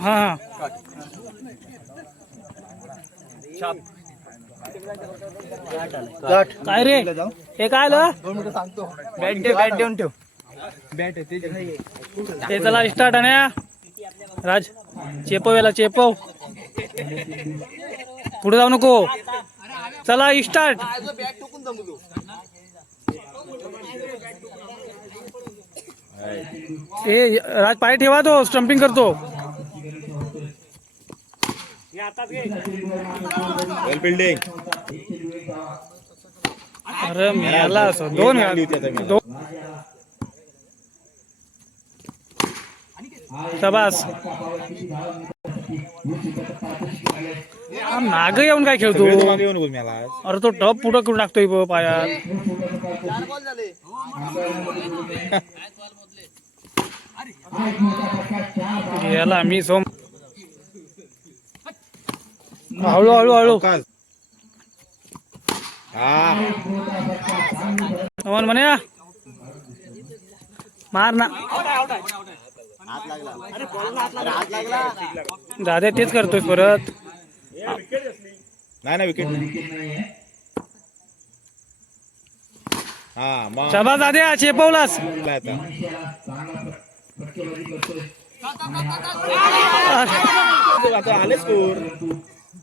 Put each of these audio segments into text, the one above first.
हा. हा काय रे? हे काय आलं? बॅट दे बॅट देऊन ठेव. ते चला स्टार्ट आणि राज चेपव याला चेपव. पुढे जाऊ नको. चला स्टार्ट ए राज पाय ठेवा तो. स्टम्पिंग करतो. वेल फिल्डिंग अरे मेला असं. दोन शबास. मागं येऊन काय खेळतो. अरे तो टप पुढं करून टाकतोय ब पायात. याला मी सोम हळू हळू हळू. हा. म्हणे मार ना. दादा तेच करतोय परत. नाही ना विकेट हा शबा दाद्या चेपवलास आता? आले स्कोर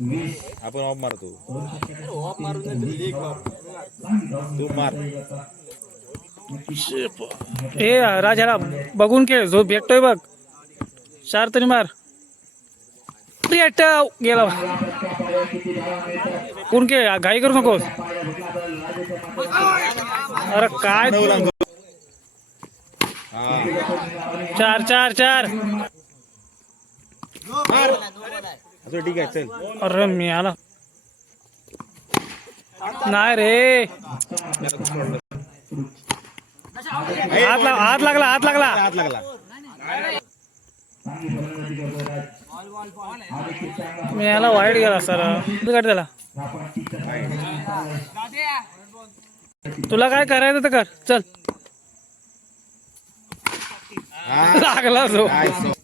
आपण ऑफ़ मारतो. तू मार ए राजाला बघून खेळ जो भेटतोय बघ. चार तरी मार. भेट गेला कोण खेळ घाई करू नकोस. अरे काय हा. चार चार चार. असं ठीक आहे चल. अरे मी आला. नाही रे. हात लाग हात लागला हात लागला. हात लागला. मी याला वाईट गेला सर. काढ त्याला. तुला काय करायचं तर कर. चल. लागला जो काय सो-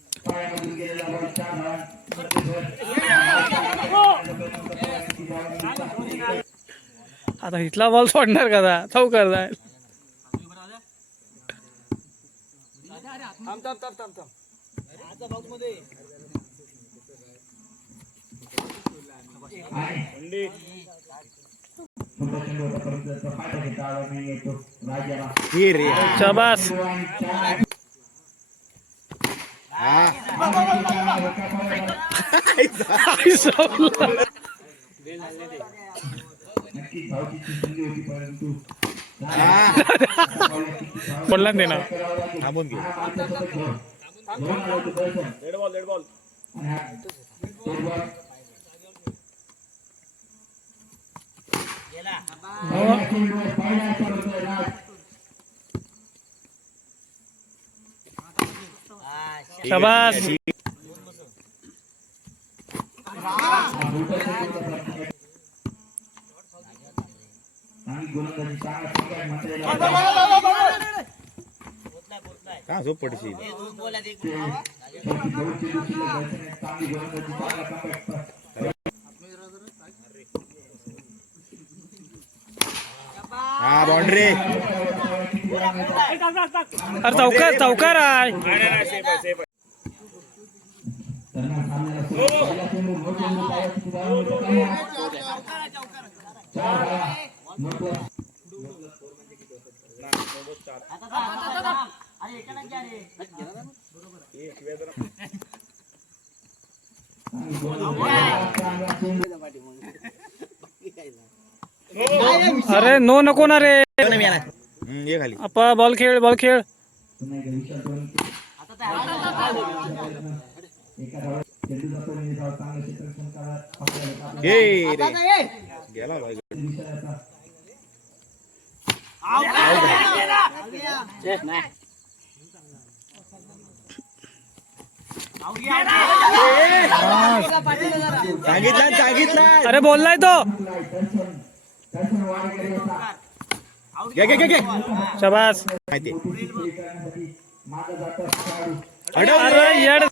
आता इथला बॉल सोडणार का चौक करताय थांब थांब थांब थांब थांब हे रे शाबास हा हा पडला दे ना थांबून घे शाबास का झोप पडशील. हा बाउंड्री. अरे चौकार चौकार आहे. अरे नो नको ना रे। हम्म, ये खाली आपा बॉल खेळ. बॉल खेळ घे रे दादा ये गेला बाई. सांगितलं सांगितलं. अरे बोललाय तो. घे घे घे घे. शबास. माहिती. अडव अरे. येड.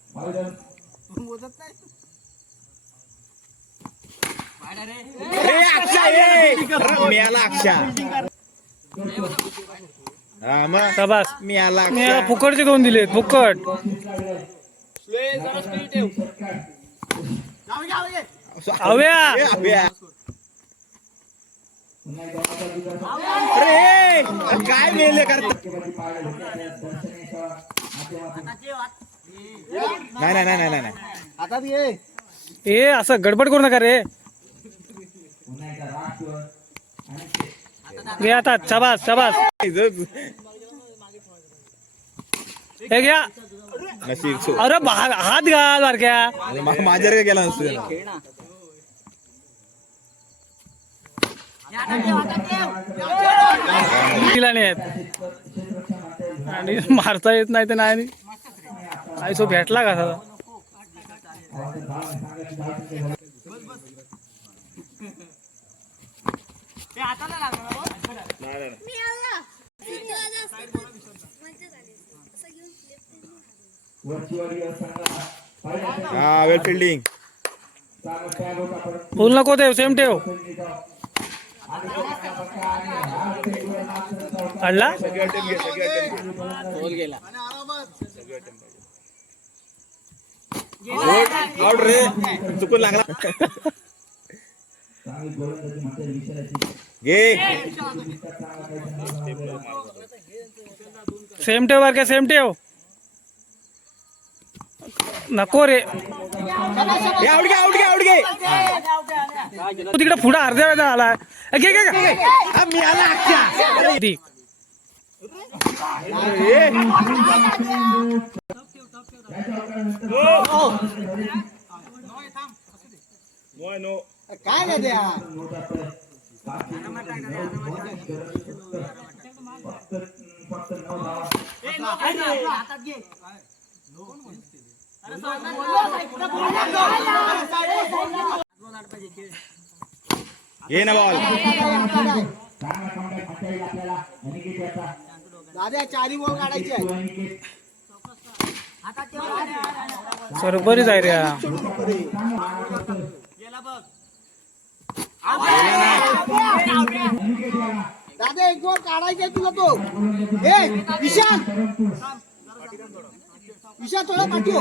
अक्षा ये अरे, मिळाला अक्षा. हा मग शबास. मिळाला मी याला अक्षा. फुकटचे दोन दिलेत फुकट. अरे काय मेले करत नाही नाही नाही नाही ये ए असं गडबड करू नका रे घे आता शबास शबास हे घ्या नशीब सो अरे बा- हात घाल बारक्या. मा- माझ्या गेला नसतो त्याला. तिला नाही येत. आणि मारता येत नाही तर नाही. काय सो भेटला का मी आला. हा वेल फिल्डिंग फुल नको ठेव. सेम ठेव आणला? आउट रे. चुकून लागला. सेम ठेव बारक्या सेम ठेव. नको रे. हे घे आउट घे तू तिकडे पुढे अर्ध्या वेळा आलाय. ए, घे घे ठीक. ए, काय नाही द्या ना बॉल। दादा चारी बॉल काढायची आहे. बरोबरीच आहे रे. दादा एक बॉल काढायचा आहे तुला तो. ए विशाल विषय थोडा पाठव.